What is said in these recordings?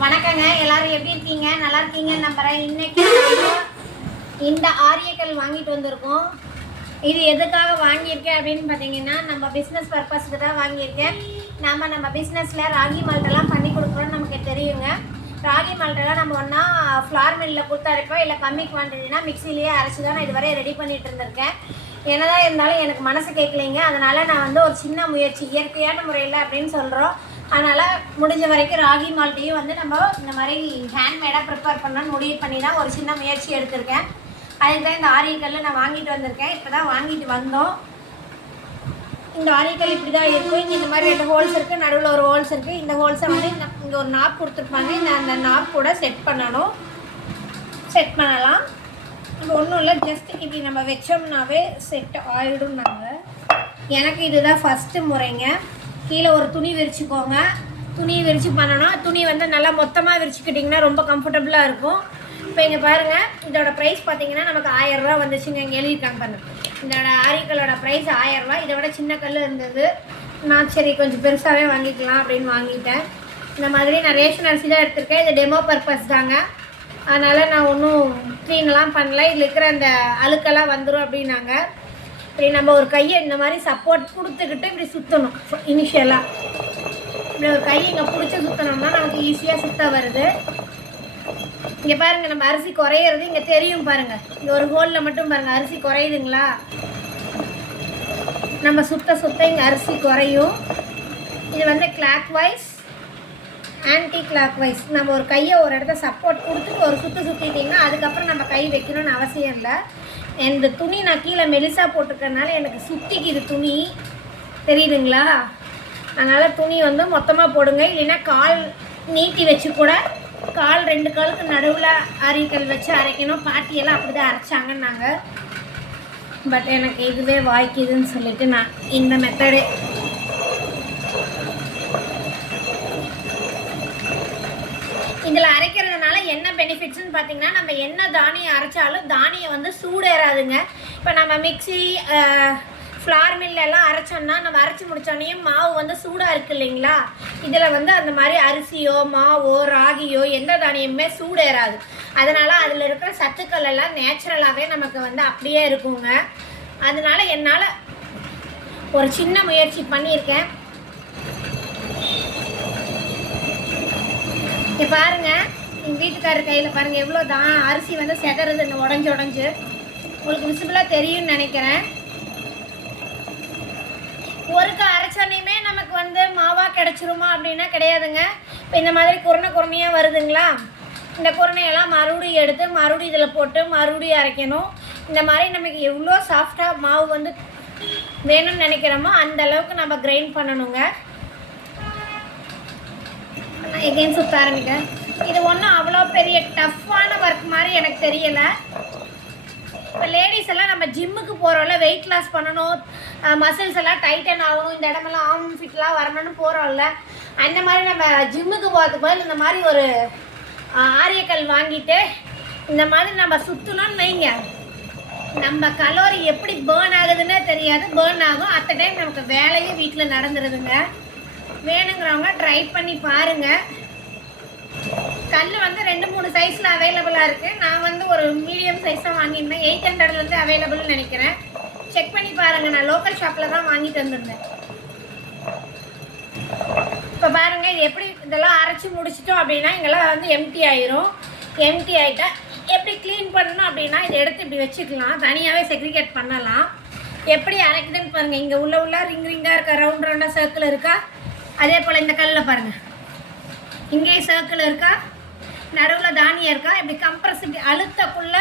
வணக்கங்க எல்லாரும் எப்படி இருக்கீங்க? நல்லா இருக்கீங்கன்னு நம்புறேன். இன்னைக்கு இந்த ஆரியக்கல் வாங்கிட்டு வந்திருக்கோம். இது எதுக்காக வாங்கியிருக்கேன் அப்படின்னு பார்த்தீங்கன்னா நம்ம பிஸ்னஸ் பர்பஸ்க்கு தான் வாங்கியிருக்கேன். நம்ம நம்ம பிஸ்னஸில் ராகி மால்ட்டெல்லாம் பண்ணி கொடுக்குறோன்னு நமக்கு தெரியுங்க. ராகி மால்ட்டெல்லாம் நம்ம ஒன்றா ஃப்ளார் மில்லில் கொடுத்து அரைப்போம் இல்லை கம்மி குவான்டிட்டினா மிக்சிலேயே அரைச்சி தான் நான் இதுவரை ரெடி பண்ணிட்டு இருந்திருக்கேன். என்னதான் இருந்தாலும் எனக்கு மனசு கேட்கலைங்க. அதனால் நான் வந்து ஒரு சின்ன முயற்சி இயற்கையான முறையில் அப்படின்னு சொல்கிறோம் அதனால் முடிஞ்ச வரைக்கும் ராகி மால்ட்டையும் வந்து நம்ம இந்த மாதிரி ஹேண்ட்மேடாக ப்ரிப்பேர் பண்ணணும்னு முடிவு பண்ணி தான் ஒரு சின்ன முயற்சி எடுத்திருக்கேன். அதுக்கு தான் இந்த ஆரியக்கல் நான் வாங்கிட்டு வந்திருக்கேன். இப்போ தான் வாங்கிட்டு வந்தோம். இந்த ஆரியக்கல் இப்படி தான் இருக்கும். இங்கே இந்த மாதிரி ரெண்டு ஹோல்ஸ் இருக்குது நடுவில் ஒரு ஹோல்ஸ் இருக்குது இந்த ஹோல்ஸை வந்து இந்த இங்கே ஒரு நாப் கொடுத்துருப்பாங்க. இந்த அந்த நாப் கூட செட் பண்ணணும். செட் பண்ணலாம். நம்ம ஒன்றும் இல்லை. ஜஸ்ட் இப்படி நம்ம வச்சோம்னாவே செட் ஆகிடும் நாங்கள் எனக்கு இதுதான் ஃபஸ்ட்டு முறைங்க. கீழே ஒரு துணி விரிச்சுக்கோங்க. துணி விரித்து பண்ணணும். துணி வந்து நல்லா மொத்தமாக விரிச்சுக்கிட்டிங்கன்னா ரொம்ப கம்ஃபர்டபுளாக இருக்கும். இப்போ இங்கே பாருங்கள் இதோட ப்ரைஸ் பார்த்தீங்கன்னா நமக்கு ஆயரூவா வந்துச்சுங்க. இங்கே எழுதிட்டாங்க பாருங்க. இதோட ஆரிக்கலோட ப்ரைஸ் ஆயரூவா இதை விட சின்ன கல் இருந்தது. நான் சரி கொஞ்சம் பெருசாகவே வாங்கிக்கலாம் அப்படின்னு வாங்கிட்டேன். இந்த மாதிரி நான் ரேஷன் அரிசி தான் எடுத்திருக்கேன். இது டெமோ பர்பஸ் தாங்க. அதனால் நான் ஒன்றும் க்ளீன்லாம் பண்ணல. இதில் இருக்கிற அந்த அழுக்கெல்லாம் வந்துடும் அப்படின்னாங்க. இப்படி நம்ம ஒரு கையை இந்த மாதிரி சப்போர்ட் கொடுத்துக்கிட்டு இப்படி சுற்றணும் இனிஷியலாக இப்படி ஒரு கை இங்கே பிடிச்சி சுற்றினோம்னா நமக்கு ஈஸியாக சுத்த வருது. இங்கே பாருங்கள் நம்ம அரிசி குறையிறது இங்கே தெரியும் பாருங்கள் இந்த ஒரு ஹோலில் மட்டும் பாருங்கள் அரிசி குறையுதுங்களா? நம்ம சுத்த சுத்த இங்கே அரிசி குறையும். இது வந்து clockwise anticlockwise நம்ம ஒரு கையை ஒரு இடத்த சப்போர்ட் கொடுத்துட்டு ஒரு சுற்று சுற்றிட்டிங்கன்னா அதுக்கப்புறம் நம்ம கை வைக்கணும்னு அவசியம் இல்லை. இந்த துணி நான் கீழே மெலிசா போட்டிருக்கறனால எனக்கு சுற்றிக்குது துணி. தெரியுதுங்களா? அதனால் துணி வந்து மொத்தமாக போடுங்க. இல்லைன்னா கால் நீட்டி வச்சு கூட கால் ரெண்டு காலுக்கு நடுவில் அரிக்கல் வச்சு அரைக்கணும். பாட்டியெல்லாம் அப்படி தான் அரைச்சாங்கன்னாங்க. பட் எனக்கு இதுவே வாய்க்குதுன்னு சொல்லிட்டு நான் இந்த மெத்தடே இதில் அரைக்கிறதுனால என்ன பெனிஃபிட்ஸ்னு பார்த்தீங்கன்னா நம்ம என்ன தானியம் அரைச்சாலும் தானியம் வந்து சூடேறாதுங்க. இப்போ நம்ம மிக்ஸி ஃப்ளார் மில்ல எல்லாம் அரைச்சோம்னா நம்ம அரைச்சி முடிச்சோடனே மாவு வந்து சூடாக இருக்கு இல்லைங்களா? இதில் வந்து அந்த மாதிரி அரிசியோ மாவோ ராகியோ எந்த தானியமுமே சூடேறாது. அதனால் அதில் இருக்கிற சத்துக்கள் எல்லாம் நேச்சுரலாகவே நமக்கு வந்து அப்படியே இருக்குங்க. அதனால் என்னால் ஒரு சின்ன முயற்சி பண்ணியிருக்கேன். இப்போ இருக்காரு கையில் பாருங்கள் எவ்வளோ தான் அரிசி வந்து செகருது இந்த உடஞ்சு உடஞ்சு. உங்களுக்கு விசிபிளாக தெரியும்னு நினைக்கிறேன். ஒருக்க அரைச்சோன்னையுமே நமக்கு வந்து மாவாக கிடச்சிருமா அப்படின்னா கிடையாதுங்க. இப்போ இந்த மாதிரி குருணை குருணையாக வருதுங்களா? இந்த குருணையெல்லாம் மறுபடியும் எடுத்து மறுபடியும் இதில் போட்டு மறுபடியும் அரைக்கணும். இந்த மாதிரி நமக்கு எவ்வளோ சாஃப்டாக மாவு வந்து வேணும்னு நினைக்கிறோமோ அந்த அளவுக்கு நம்ம கிரைண்ட் பண்ணணுங்க. நான் எகைன் சுத்த ஆரம்பிக்கிறேன். இது ஒன்றும் அவ்வளோ பெரிய டஃப்பான ஒர்க் மாதிரி எனக்கு தெரியலை. இப்போ லேடிஸ் எல்லாம் நம்ம ஜிம்முக்கு போகிறோம்ல வெயிட் லாஸ் பண்ணணும் மசில்ஸ் எல்லாம் டைட்டன் ஆகணும் இந்த இடமெல்லாம் ஆம் ஃபிட்லாம் வரணும்னு போகிறோம்ல அந்த மாதிரி நம்ம ஜிம்முக்கு போகிறதுக்கு பதில் இந்த மாதிரி ஒரு ஆரியக்கல் வாங்கிட்டு இந்த மாதிரி நம்ம சுற்றணும்னு வைங்க. நம்ம கலோரி எப்படி பேர்ன் ஆகுதுன்னே தெரியாது. பேர்ன் ஆகும். அத்த டைம் நமக்கு வேலையும் வீட்டில் நடந்துருதுங்க. வேணுங்கிறவங்க ட்ரை பண்ணி பாருங்கள் கல் வந்து ரெண்டு மூணு சைஸில் அவைலபிளாக இருக்குது நான் வந்து ஒரு மீடியம் சைஸாக வாங்கியிருந்தேன். எயிட் ஹண்ட்ரட்லேருந்து அவைலபிள்னு நினைக்கிறேன். செக் பண்ணி பாருங்கள் நான் லோக்கல் ஷாப்பில் தான் வாங்கிட்டு வந்திருந்தேன். இப்போ பாருங்கள் இது எப்படி இதெல்லாம் அரைச்சி முடிச்சிட்டோம் அப்படின்னா இங்கெல்லாம் வந்து எம்டி ஆயிரும். எம்டி ஆகிட்டா எப்படி க்ளீன் பண்ணணும் அப்படின்னா இதை எடுத்து இப்படி வச்சுக்கலாம். தனியாகவே செக்ரிகேட் பண்ணலாம். எப்படி அரைக்குதுன்னு பாருங்கள் இங்கே உள்ள உள்ள ரிங் ரிங்காக இருக்கா? ரவுண்ட் ரவுண்டாக சர்க்கிள் இருக்கா? அதே போல் இந்த கல்லில் பாருங்கள் இங்கேயும் சர்க்கிள் இருக்கா? நடுவில் தானியம் இருக்கா? இப்படி கம்ப்ரஸ் இப்படி அழுத்தக்குள்ள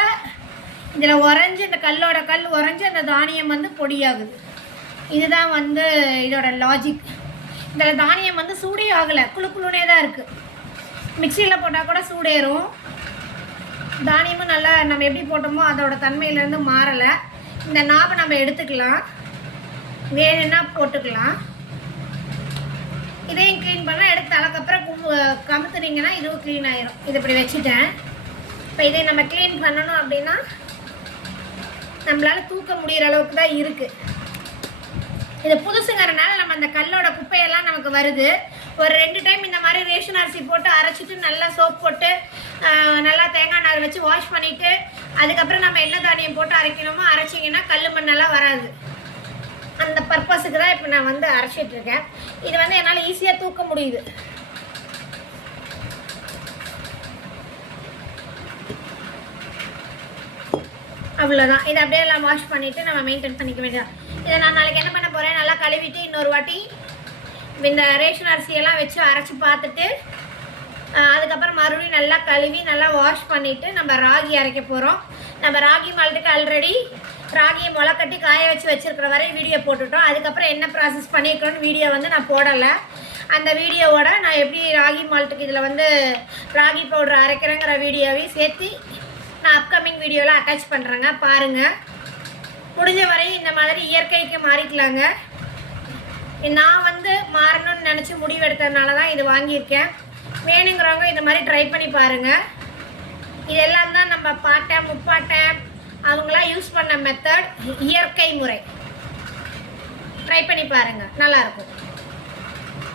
இதில் உறைஞ்சி இந்த கல்லோட கல் உறைஞ்சி அந்த தானியம் வந்து பொடியாகுது. இதுதான் வந்து இதோட லாஜிக் இதில் தானியம் வந்து சூடே ஆகலை. குழு குழுனே தான் இருக்குது மிக்சியில் போட்டால் கூட சூடேறும். தானியமும் நல்லா நம்ம எப்படி போட்டோமோ அதோட தன்மையிலேருந்து மாறலை. இந்த நாபை நம்ம எடுத்துக்கலாம். வேணும்னா போட்டுக்கலாம். இதையும் க்ளீன் பண்ணால் எடுத்து அதுக்கப்புறம் கு கமுத்துனீங்கன்னா இதுவும் க்ளீன் ஆயிரும். இது இப்படி வச்சுட்டேன். இப்போ இதை நம்ம க்ளீன் பண்ணணும் அப்படின்னா நம்மளால் தூக்க முடிகிற அளவுக்கு தான் இருக்குது இது புதுசுங்கிறனால நம்ம அந்த கல்லோட குப்பையெல்லாம் நமக்கு வருது. ஒரு ரெண்டு டைம் இந்த மாதிரி ரேஷன் அரிசி போட்டு அரைச்சிட்டு நல்லா சோப் போட்டு நல்லா தேங்காய் நார் வச்சு வாஷ் பண்ணிவிட்டு அதுக்கப்புறம் நம்ம என்ன தானியம் போட்டு அரைக்கணுமோ அரைச்சிங்கன்னா கல் மண்ணெல்லாம் வராது. அந்த பர்பஸுக்கு தான் இப்போ நான் வந்து அரைச்சிட்டு இருக்கேன். இது வந்து என்னால் ஈஸியாக தூக்க முடியுது. அவ்வளோதான் இதை அப்படியே எல்லாம் வாஷ் பண்ணிவிட்டு நம்ம மெயின்டைன் பண்ணிக்க வேண்டியதான் இதை நான் நாளைக்கு என்ன பண்ண போகிறேன் நல்லா கழுவிட்டு இன்னொரு வாட்டி இந்த ரேஷன் அரிசியெல்லாம் வச்சு அரைச்சி பார்த்துட்டு அதுக்கப்புறம் மறுபடியும் நல்லா கழுவி நல்லா வாஷ் பண்ணிவிட்டு நம்ம ராகி அரைக்க போகிறோம் நம்ம ராகி மால்ட்டுக்கு ஆல்ரெடி ராகியை முளை கட்டி காய வச்சு வச்சுருக்கிற வரை வீடியோ போட்டுட்டோம். அதுக்கப்புறம் என்ன ப்ராசஸ் பண்ணியிருக்கோன்னு வீடியோ வந்து நான் போடலை. அந்த வீடியோவோட நான் எப்படி ராகி மால்ட்டுக்கு இதில் வந்து ராகி பவுடர் அரைக்கிறேங்கிற வீடியோவையும் சேர்த்து நான் அப்கமிங் வீடியோவில் அட்டாச் பண்ணுறேங்க பாருங்கள் முடிஞ்ச வரையும் இந்த மாதிரி இயற்கைக்கு மாறிக்கலாங்க. நான் வந்து மாறணும்னு நினச்சி முடிவெடுத்ததுனால தான் இது வாங்கியிருக்கேன். வேணுங்கிறவங்க இந்த மாதிரி ட்ரை பண்ணி பாருங்கள் இதெல்லாம் தான் நம்ம பாட்டை முப்பாட்டை அவங்களாம் யூஸ் பண்ண மெத்தட் இயற்கை முறை. ட்ரை பண்ணி பாருங்கள் நல்லாயிருக்கும்